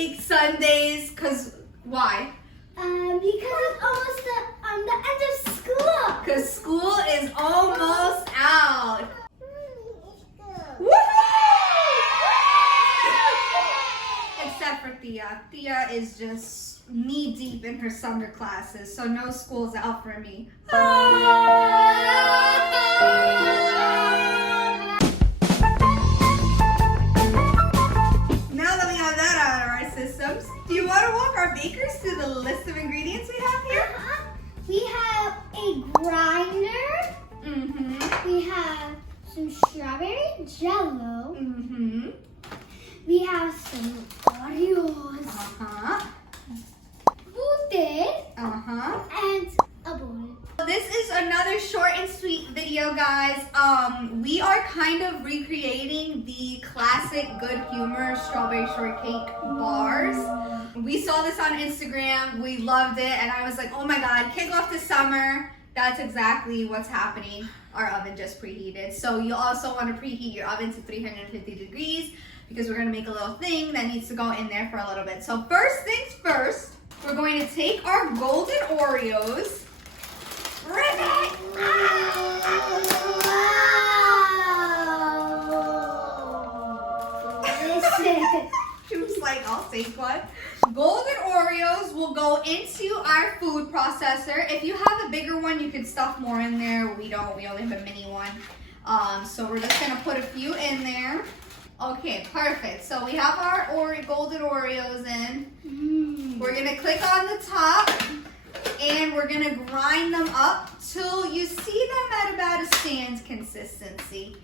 shortcake sundaes. Cause why? Because it's almost the end of school. Cause school is almost out. Except for Thea. Thea is just knee deep in her summer classes, so no school's out for me. Now that we have that out of our systems, do you want to walk our bakers through the list of ingredients we have here? We have a grinder. We have some strawberry Jello. We have some Oreos. Fruited. And a bowl. This is another short and sweet video, guys. We are kind of recreating the classic Good Humor strawberry shortcake bars. We saw this on Instagram. We loved it, and I was like, oh my god, kick off the summer. That's exactly what's happening. Our oven just preheated. So you also want to preheat your oven to 350 degrees because we're going to make a little thing that needs to go in there for a little bit. So first things first, we're going to take our Golden Oreos. Ribbit! She was like, I'll take one. Golden Oreos will go into our food processor. If you have a bigger one, you can stuff more in there. We don't, we only have a mini one. So we're just gonna put a few in there. Okay, perfect. So we have our Golden Oreos in. We're gonna click on the top and we're gonna grind them up till you see them at about a sand consistency.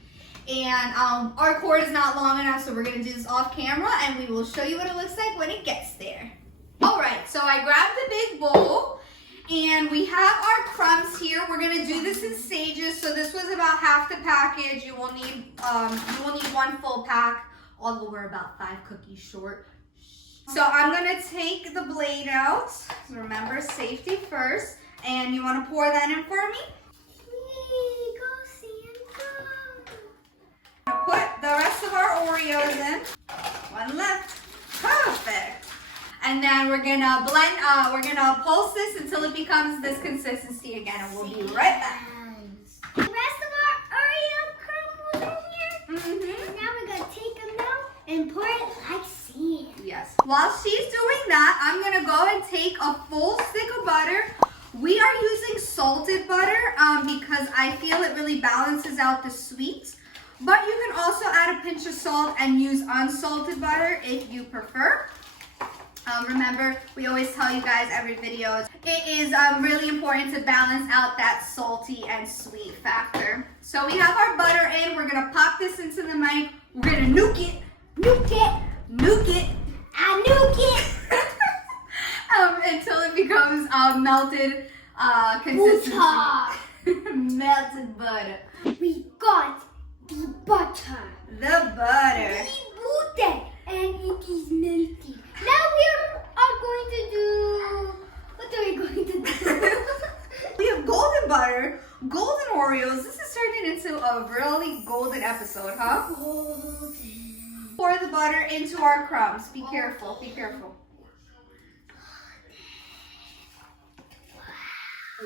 And our cord is not long enough, so we're gonna do this off camera and we will show you what it looks like when it gets there. All right, so I grabbed the big bowl and we have our crumbs here. We're gonna do this in stages. So this was about half the package. You will need one full pack, although we're about 5 cookies short. So I'm gonna take the blade out. So remember, safety first. And you wanna pour that in for me? Put the rest of our Oreos in. One left. Perfect. And then we're gonna blend, we're gonna pulse this until it becomes this consistency again, and we'll be right back. The rest of our Oreo crumbles in here. Now we're gonna take them out and pour it like sand. Yes. While she's doing that, I'm gonna go and take a full stick of butter. We are using salted butter because I feel it really balances out the sweet. But you can also add a pinch of salt and use unsalted butter if you prefer. Remember, we always tell you guys every video, it is really important to balance out that salty and sweet factor. So we have our butter in. We're going to pop this into the mic. We're going to nuke it. Nuke it. Nuke it. I nuke it. Until it becomes melted consistency. Melted butter. We got the butter. The butter. We put it and it is melting. Now we are going to do, what are we going to do? We have golden butter, golden Oreos. This is turning into a really golden episode, huh? Golden. Pour the butter into our crumbs. Be careful, be careful.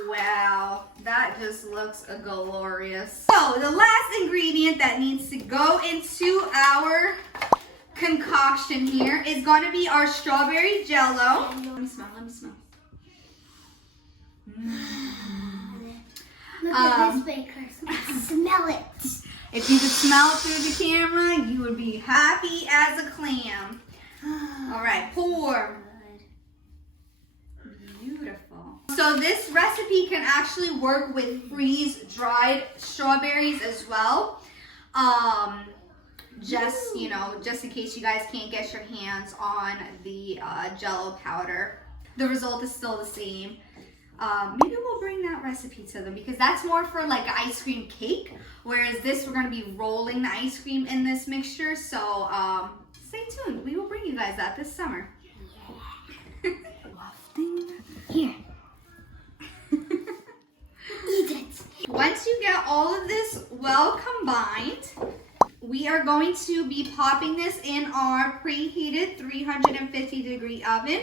Wow, that just looks glorious. So the last ingredient that needs to go into our concoction here is going to be our strawberry Jello. Let me smell, let me smell. Look at this, bakers. Smell it. If you could smell it through the camera, you would be happy as a clam. All right, pour. Beautiful. So this recipe can actually work with freeze-dried strawberries as well. Just, you know, just in case you guys can't get your hands on the Jello powder. The result is still the same. Maybe we'll bring that recipe to them because that's more for like ice cream cake. Whereas this, we're going to be rolling the ice cream in this mixture. So stay tuned. We will bring you guys that this summer. Yeah. Here. Eat it. Once you get all of this well combined, we are going to be popping this in our preheated 350-degree oven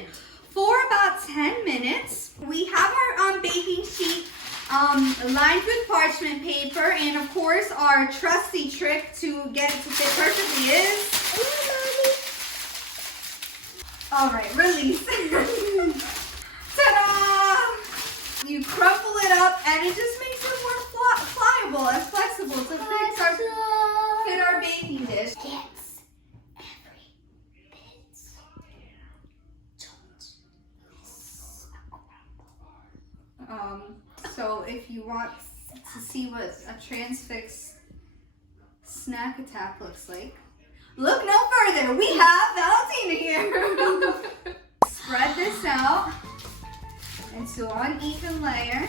for about 10 minutes. We have our baking sheet lined with parchment paper, and of course our trusty trick to get it to fit perfectly is... Alright, release. Ta-da! You crumple it up and it just makes it more pliable and flexible to fit our baking dish. Yes, every bit. Don't miss a So if you want to see what a transfix snack attack looks like, look no further. We have Valentina here. Spread this out into an uneven layer.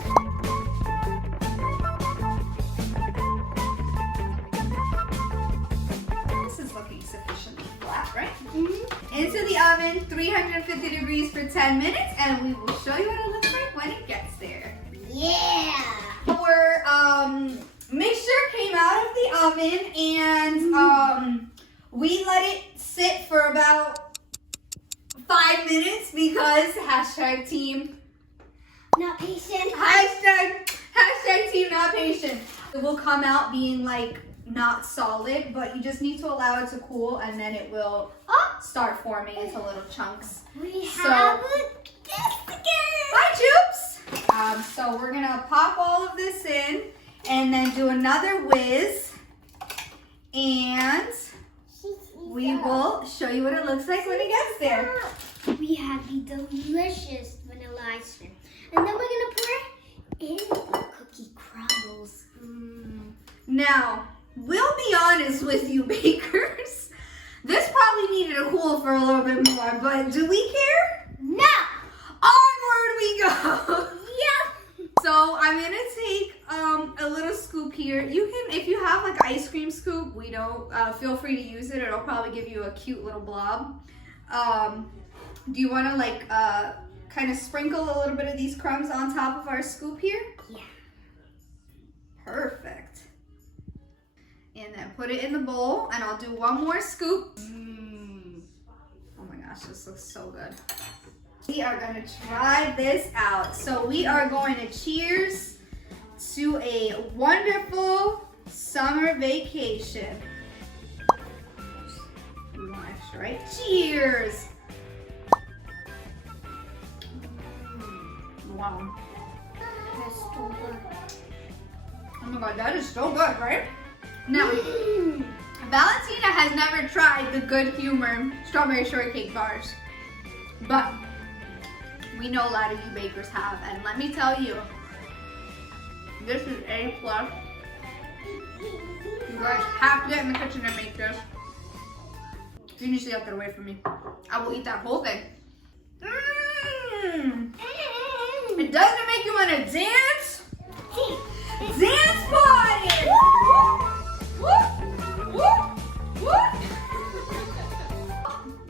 This is looking sufficiently flat, right? Mm-hmm. Into the oven, 350 degrees for 10 minutes, and we will show you what it looks like when it gets there. Yeah! Our mixture came out of the oven, and we let it sit for about 5 minutes because #team not patient. # team not patient. It will come out being like not solid, but you just need to allow it to cool, and then it will start forming into little chunks. We have this again. Bye, Joops. So we're gonna pop all of this in, and then do another whiz, and we will show you what it looks like when it gets there. We have the delicious vanilla ice cream. And then we're going to pour it in the cookie crumbles. Now, we'll be honest with you, bakers. This probably needed to cool for a little bit more, but do we care? No! Onward we go! Yep! So I'm going to take a little scoop here. You can, if you have like an ice cream scoop, feel free to use it. It'll probably give you a cute little blob. Do you want to like kind of sprinkle a little bit of these crumbs on top of our scoop here? Yeah. Perfect. And then put it in the bowl, and I'll do one more scoop. Oh my gosh, this looks so good. We are going to try this out. So we are going to cheers to a wonderful summer vacation. We want extra, right? Cheers! Wow. That's so good. Oh my god, that is so good, right? Now, Valentina has never tried the Good Humor strawberry shortcake bars, but we know a lot of you bakers have, and let me tell you, this is A+. You guys have to get in the kitchen and make this. You need to stay out there away from me. I will eat that whole thing. It doesn't make you want to dance? Dance party!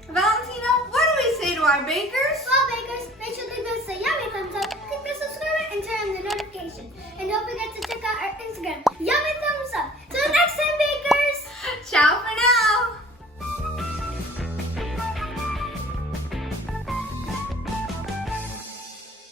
Valentina, what do we say to our bakers?